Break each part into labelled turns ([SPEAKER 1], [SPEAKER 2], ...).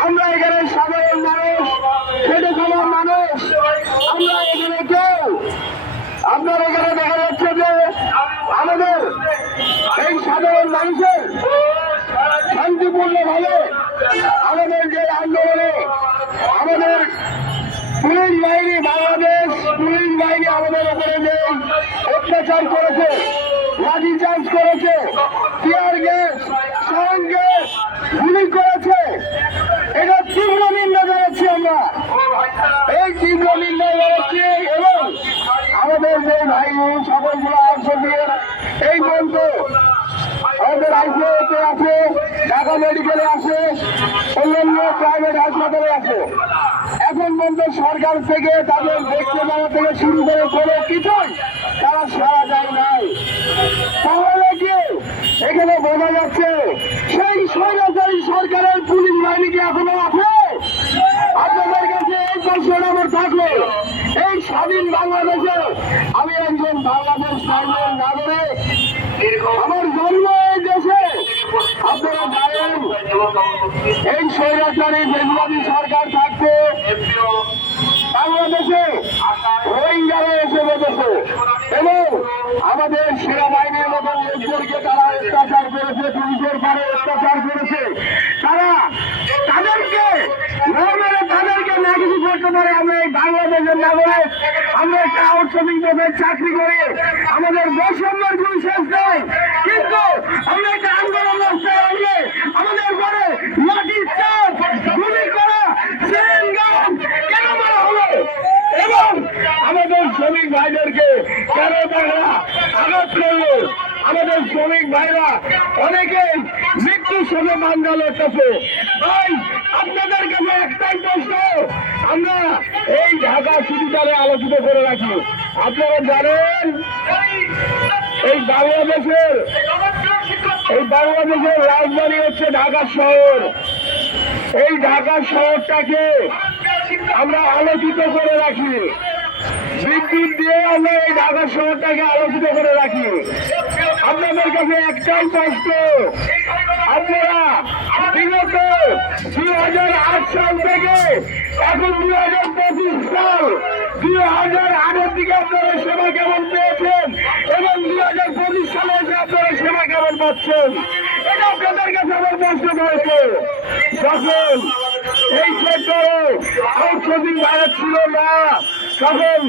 [SPEAKER 1] আমরা এখানে সাধারণ মানুষ মানুষ। আমরা এখানে কেউ। এখানে দেখা যাচ্ছে যে আমাদের এই সাধারণ মানুষের শান্তিপূর্ণ আমাদের যে আন্দোলনে আমাদের পুলিশ বাহিনী বাংলাদেশ অত্যাচার করেছে লাঠি চার্জ করেছে টিয়ার গ্যাস সাউন্ড গ্যাস গুলি করেছে। এটা তীব্র নিন্দা জানাচ্ছি আমরা। এই তীব্র নিন্দা জানাচ্ছি এবং আমাদের যে ভাই বোন সকলগুলো অংশ দিয়ে এই পর্যন্ত আমাদের আইসিআইতে আছে, ঢাকা মেডিকেলে আছে, অন্যান্য প্রাইভেট হাসপাতালে আছে। এখন পর্যন্ত সরকার থেকে, তাদের দেখতে যাওয়া থেকে শুরু করে কোনো কিছুই তারা সারা যায় নাই। তাহলে কি? এখানে বোঝা যাচ্ছে সেই স্বৈরাচারী সরকারের পুলিশ বাহিনী কি এখনও আছে? আপনাদের কাছে এই প্রশ্ন আমার থাকল, এই স্বাধীন বাংলাদেশে আমি একজন বাংলাদেশ ধর্মের নাগরিক। আমার জন্ম এই দেশে। আপনারা জানেন, এই স্বৈরাচারী বেগুবাদী সরকার থাকতে বাংলাদেশে রোহিঙ্গারা এসে বেঁধেছে এবং আমাদের সেনাবাহিনীর মতো লোকদেরকে তারা অত্যাচার পুলিশের পারে অত্যাচার করেছে। তারা তাদেরকে তাদেরকে না কিছু করতে পারে। আমরা এই বাংলাদেশের নাগরিক, আমরা একটা আউটসোর্সিং পথে চাকরি করি। আমাদের বৈষম্যের কোনো শেষ নেই। কিন্তু আমরা একটা আন্দোলন রাস্তায় আনলে আমাদের ঘরে লাঠি চাপ গুলি করা সেরেঙ্গাম কেন মারা হলো? এবং আমাদের শ্রমিক ভাইদেরকে কেন তারা আঘাত করল? আমাদের শ্রমিক ভাইরা, অনেকেই মৃত্যুর সঙ্গে মাঞ্জা লড়তেছে তাই আপনাদের কাছে একটাই প্রশ্ন, আমরা এই ঢাকা সিটিটারে আলোচিত করে রাখি। আপনারা জানেন, এই বাংলাদেশের এই বাংলাদেশের রাজধানী হচ্ছে ঢাকা শহর। এই ঢাকা শহরটাকে আমরা আলোচিত করে রাখি। বিদ্যুৎ দিয়ে আমরা এই ঢাকা শহরটাকে আলোচিত করে রাখি। আপনাদের কাছে একটাই প্রশ্ন আপনারা বিগত দুই হাজার আট সাল থেকে এখন দুই হাজার পঁচিশ সাল দুই হাজার আটের দিকে আপনারা সেবা কেমন পেয়েছেন এবং দুই হাজার পঁচিশ সালে এসে আপনারা সেবা কেমন পাচ্ছেন? এটা আপনাদের কাছে আমার প্রশ্ন রয়েছে। যখন এই আউটসোর্সিং ভারত ছিল না। তখন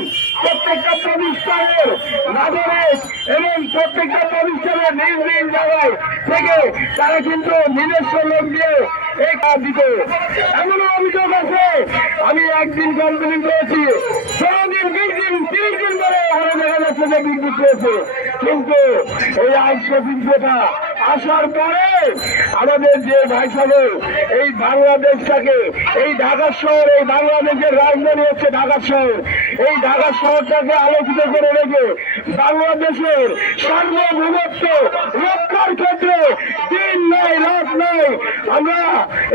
[SPEAKER 1] প্রত্যেকটা প্রতিষ্ঠানের নাগরিক এবং প্রত্যেকটা প্রতিষ্ঠানের নিজ নিজ জায়গায় থেকে তারা কিন্তু নিজস্ব লোক দিয়ে এই কাজ দিত। এমনও অভিযোগ আছে, আমি একদিন কমপ্লেন করেছি। পনেরো দিন বিশ দিন, তিরিশ দিন ধরে এখানে দেখা যাচ্ছে যে বিদ্যুৎ রয়েছে। কিন্তু এই আউটসোর্সিং প্রথা আসার পরে আমাদের যে ভাই সকল এই বাংলাদেশটাকে, এই ঢাকা শহর, এই বাংলাদেশের রাজধানী হচ্ছে ঢাকা শহর। এই ঢাকা শহরটাকে আলোচিত করে রেখে বাংলাদেশের সার্বভৌমত্ব রক্ষার ক্ষেত্রে দিন নাই, রাত নাই, আমরা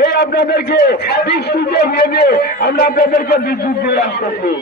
[SPEAKER 1] এই আপনাদেরকে বৃষ্টিতে ভেবে আমরা আপনাদেরকে বিদ্যুৎ দিয়ে আসতেছি